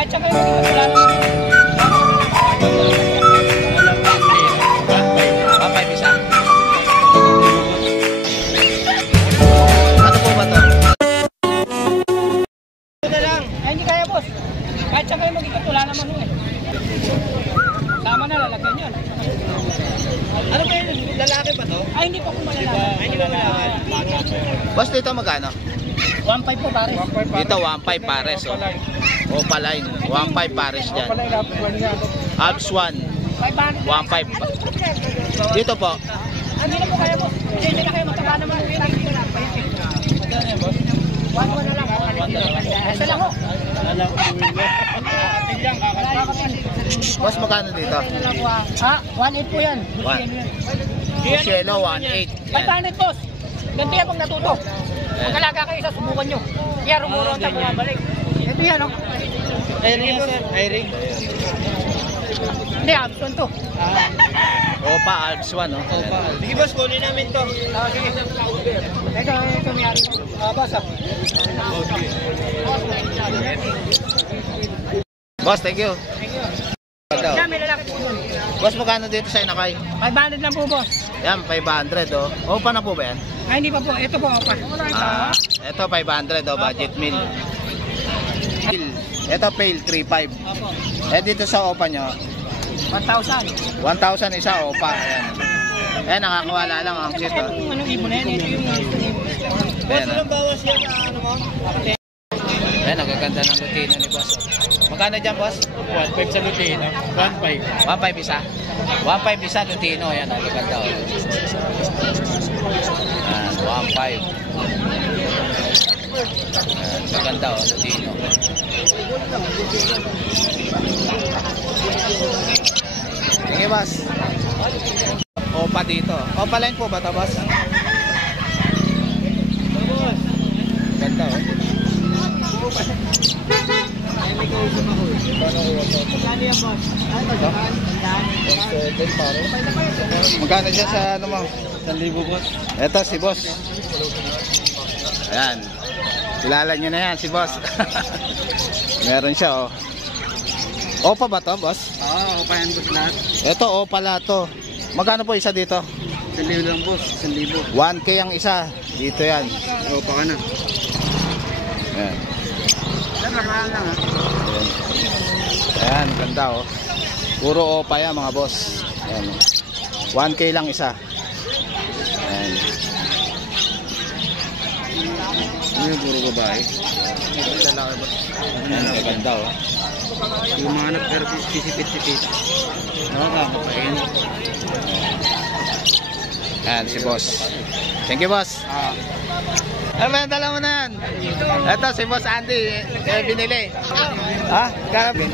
Kahit siya kayo wala naman. Pampay bisa. Ano po ba to? Ito na lang. Ay, hindi kaya, boss. Kahit siya kayo mag-ikot, wala naman eh. Tama na, lalagyan yun. Ano ba yun? Lalaki ba to? Ay, hindi pa kung malalaman. Ay, hindi ba malalaman? Boss, dito magkano? 1.5 po, pare. Dito 1.5 pares, oh. Opaline, 1.5 pares dyan. Alps 1, 500. 1.5. Dito po. Hindi na po kaya, boss. Hindi na kayo mataba naman. One na lang. Isa lang ho. Boss, magkano dito? Ha? 1.8 po yan. Cielo, 1.8. 500, boss. Ganti yan pag natuto. Mag-alaga kayo sa subukan nyo. Kaya rumuron na bumabalik. Ito yan, oh. Airing yan, sir. Airing. Hindi, Abson to. Opa, Alps 1, oh. Opa. Sige, boss, kunin namin to. Sige. Ito mayari. Boss, ah. Boss, thank you. Thank you. Daw. Yan, may lalaki po doon. Boss, magkano dito sa inakay? 500 lang po, boss. Yan, 500, oh. Opa na po ba yan? Ay, hindi pa po. Ito po, opa. Ito 500, oh, budget meal. Ito pale 3.5. Opo. Eh dito sa opa nyo, 1,000. 1,000 isa opa. Ayan. Ayan, nakakawala lang ang cute, oh. Ano ibon na yan? Ito yung Ayan, oh. bawas yan? Ano mo? Ayan, nagaganda ng Lutino ni boss. Magkano dyan, boss? 1.5 sa Lutino. 1.5. 1.5 isa. 1.5 isa Lutino. Ayan, nagaganda, oh. Ayan, 1.5. Ayan, maganda, oh, Lutino. Okay, boss. Opa dito. Opa line po ba ito, boss? Ganda, oh. Magkano dyan sa ano mo? 1,000, boss. Ito si boss. Ayan. Kilala nyo na yan si boss. Meron siya, oh. Opa ba to, boss? Opa yan, boss, lahat. Ito opa lahat to. Magkano po isa dito? 1,000 lang, boss. 1,000. 1K ang isa. Dito yan. Opa ka na. Ayan. Mahal lang, ha? Ayan, ganda, oh. Puro opa yan, mga boss. Ayan. 1K lang isa. Ayan. Ano yung puro babae? Ayan, ganda, oh. Yung mga anak, pero sisipit-sipit. Nakakapakain. Ayan, si boss. Thank you, boss. Ano ba yung dala mo na yan? Ito, si boss Andy. Binili. Ha? Magkano?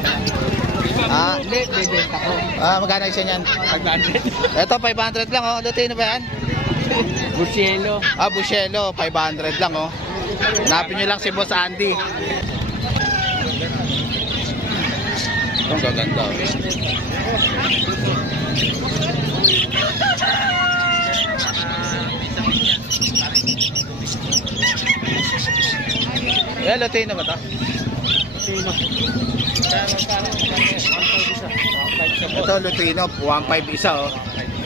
Hindi, bibenta ko. Magkano isa niyan? 500. Ito, 500 lang, oh. Lutino ba yan? Busielo. Busielo, 500 lang, oh. Hanapin nyo lang si boss Andy. Ang gaganda, oh. Lutino ba ito? Ito, Lutino, 1.5 isa, oh.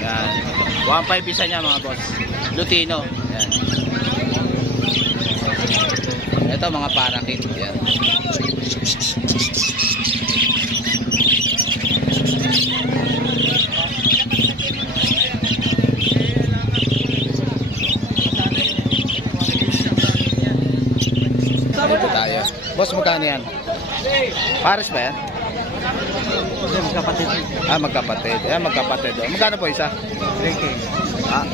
Yan. 1.5 isa niya, mga boss. Lutino. Yan. Ito, mga parakit. Yan. Dito tayo. Boss, magkano yan? Pares ba yan? Magkapatid. Magkapatid. Magkapatid. Oh. Magkano po isa? 3K.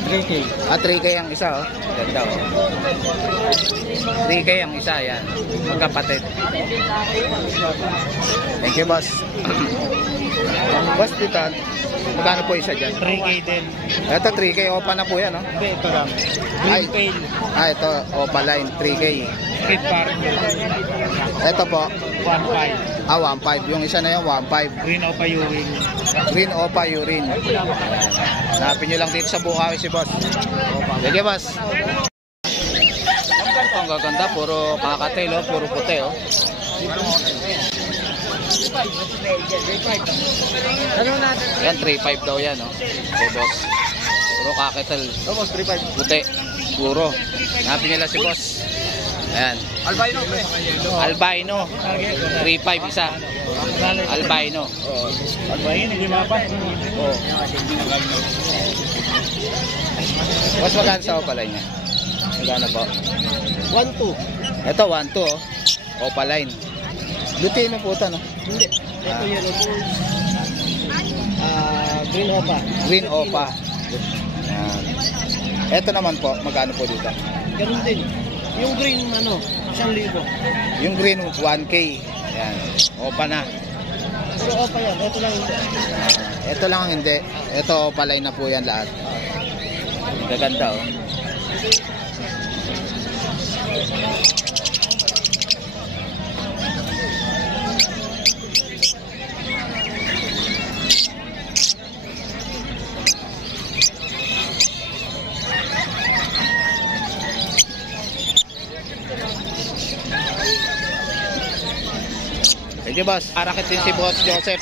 3K. 3K ang isa, oh. Ganda, oh. 3K ang isa, yan. Magkapatid. Thank you, boss. Boss, dito, magkano po isa dyan? 3K din. Ito, 3K. Opa na po yan, oh. Hindi, ito lang. Ay. Green pail. Ito, Opa line, 3K. Street park. Ito po, 1.5. 1.5. Yung isa na yun, 1.5. Green o payuring. Green Opa urine. Hanapin nyo lang dito sa Bukawi si boss. Sige, boss. Ang gaganda, puro kakatail, oh. Puro puti, oh. Ano natin? Yan, 3.5 daw yan, no? Okay, boss. Puro kaketel. Almost 3.5. Puti. Puro. Hanapin nila si boss. Ayan. Albino, pre. Albino. 3.5 isa. Albino. Albino, hindi mapa. Oh. Boss, magkano sa opaline niya? Magkano po? 1-2. Ito, 1.2, oh. Opaline. Lutino po ito, no? Hindi. Ito yellow bulls. Green opa. Green opa. Ayan. Ito naman po, magkano po dito? Ganun din. Yung green, 1,000. Yung green, 1K. Ayan. Opa na. Pero opa yan. Ito lang hindi. Ito lang ang hindi. Ito, opaline na po yan lahat. Gaganda, oh. Sige, boss. Parakit din si Boss Joseph.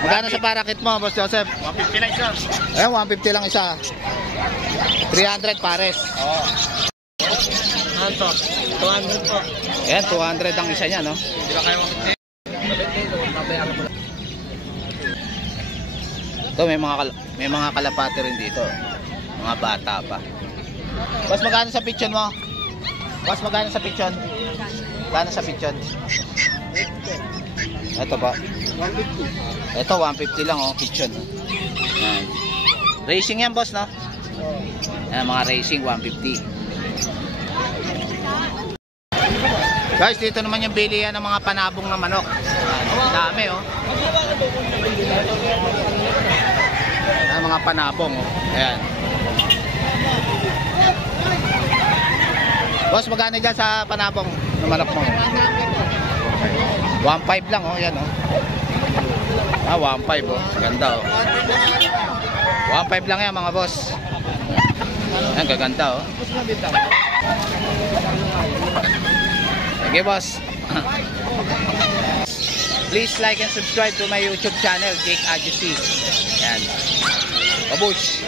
Magkano sa parakit mo, Boss Joseph? 150 lang siya. Ayan, 150 lang isa. 300 pares. Oo. Ano to? 200 po. Ayan, 200 ang isa niya, no? Hindi ba kayo 150? Ito, may mga kalapate rin dito. Mga bata pa. Boss, magkano sa pichon mo? Boss, magkano sa pichon? Magkano sa pichon? Ito ba? 150. Ito, 150 lang, oh, pichon. Ayan. Racing yan, boss, no? Ayan, mga racing, 150. Guys, dito naman yung bilihan ng mga panabong na manok. Ayan, dami, oh. Ayan, mga panabong, oh. Ayan. Boss, magkano dyan sa panabong na manok mo? 1.5 lang, oh. Ayan, oh. 1.5, oh. Ganda, oh. 1.5 lang yan, mga boss. Ayan, gaganda, oh. Okay, boss. Please like and subscribe to my YouTube channel, Jake Adjusti. Ayan. Babush.